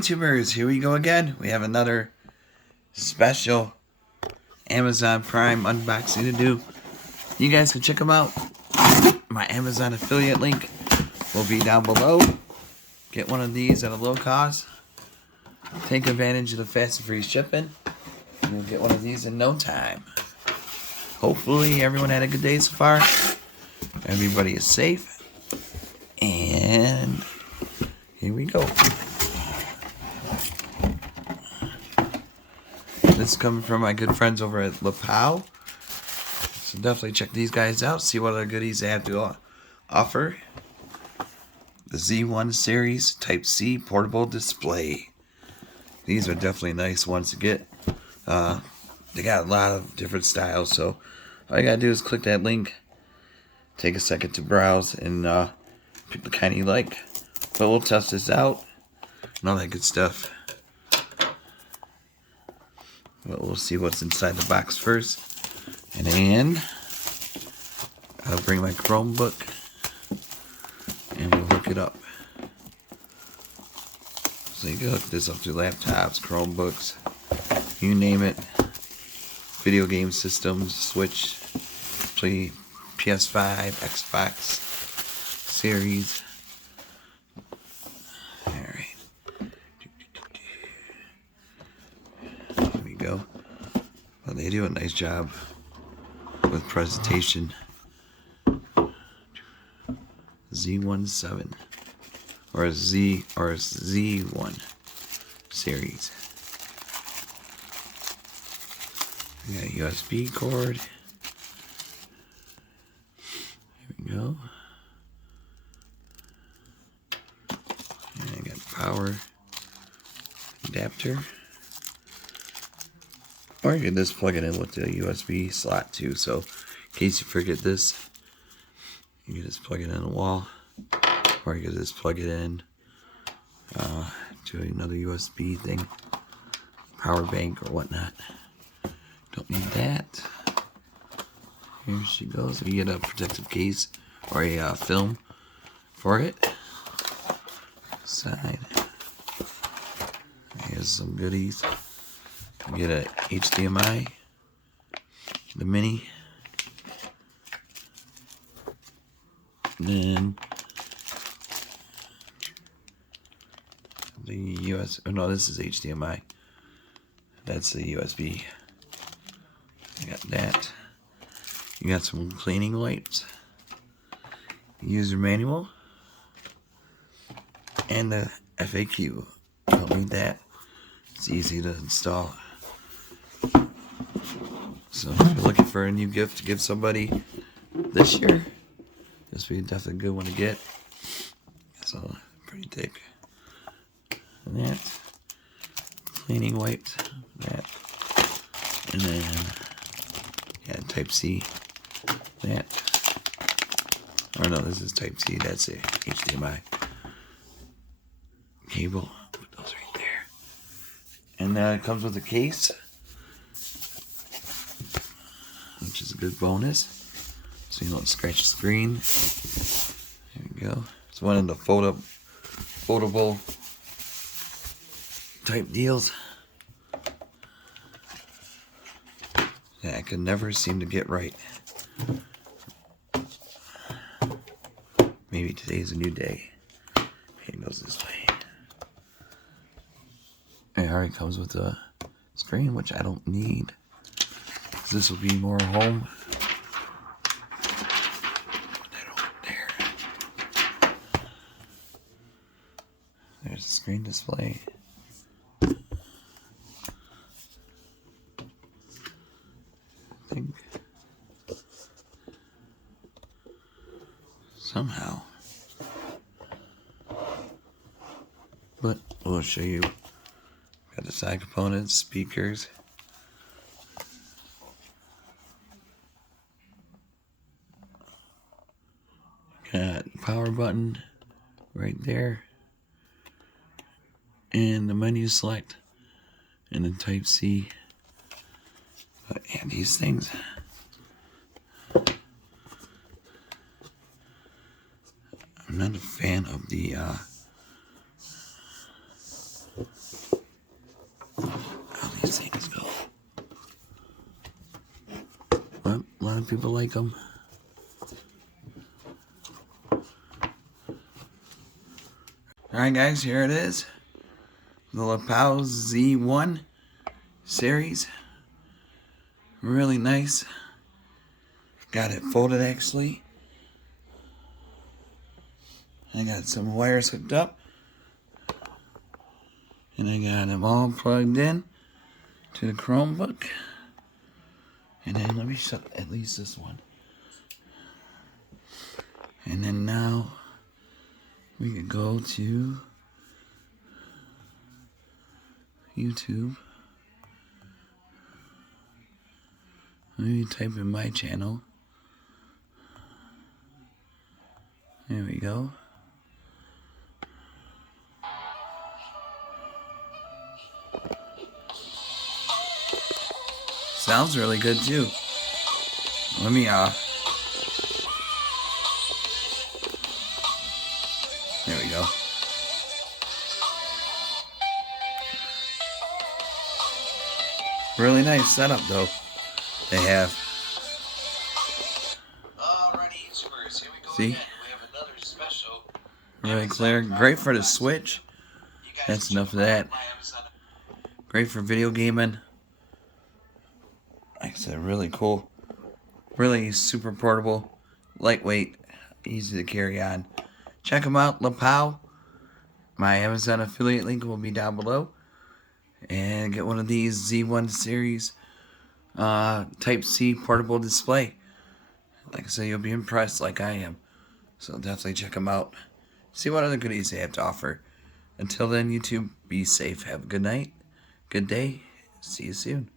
YouTubers, here we go again. We have another special Amazon Prime unboxing to do. You guys can check them out. My Amazon affiliate link will be down below. Get one of these at a low cost. Take advantage of the fast and free shipping. And you'll get one of these in no time. Hopefully everyone had a good day so far. Everybody is safe. And here we go. This is coming from my good friends over at Lepow. So definitely check these guys out. See what other goodies they have to offer. The Z1 series Type C portable display. These are definitely nice ones to get. They got a lot of different styles. So all you gotta do is click that link. Take a second to browse and pick the kind you like. But we'll test this out and all that good stuff. But we'll see what's inside the box first. And then I'll bring my Chromebook and we'll hook it up. So you can hook this up to laptops, Chromebooks, you name it. Video game systems, Switch, play PS5, Xbox Series. Alright. There we go. Well, they do a nice job with presentation. Z17 or Z1 series. We got a USB cord. There we go. And I got power adapter. Or you can just plug it in with the USB slot too. So in case you forget this, you can just plug it in the wall. Or you can just plug it in to another USB thing. Power bank or whatnot. Don't need that. Here she goes. You get a protective case or a film for it. Side. Here's some goodies. You get a HDMI, the mini, then the US. Oh no, this is HDMI. That's the USB. You got that. You got some cleaning wipes, user manual, and the FAQ. Don't need that. It's easy to install. So if you're looking for a new gift to give somebody this year, this would be definitely a good one to get. So pretty thick. And that. Cleaning wipes. That. And then yeah, Type C. That. Or no, this is Type C. That's a HDMI cable. Put those right there. And it comes with a case, which is a good bonus, so you don't scratch the screen. There we go. It's one of the foldable type deals. Yeah, I can never seem to get right. Maybe today's a new day. It goes this way. It already comes with a screen, which I don't need. This will be more home. Put that over there. There's a screen display. I think somehow. But we'll show you. Got the side components, speakers. Got power button right there. And the menu select. And then Type C. But yeah, these things. I'm not a fan of the A lot of people like them. Alright guys, here it is. The Lepow Z1 series. Really nice. Got it folded actually. I got some wires hooked up. And I got them all plugged in to the Chromebook. And then let me shut at least this one. And then now we could go to YouTube. Let me type in my channel. There we go. Sounds really good too. Let me there we go. Really nice setup though. They have. See? Really clear. Great for the Switch. That's enough of that. Great for video gaming. Like I said, really cool. Really super portable. Lightweight. Easy to carry on. Check them out. Lepow. My Amazon affiliate link will be down below. And get one of these Z1 series Type C portable display. Like I said, you'll be impressed like I am. So definitely check them out. See what other goodies they have to offer. Until then, YouTube, be safe. Have a good night. Good day. See you soon.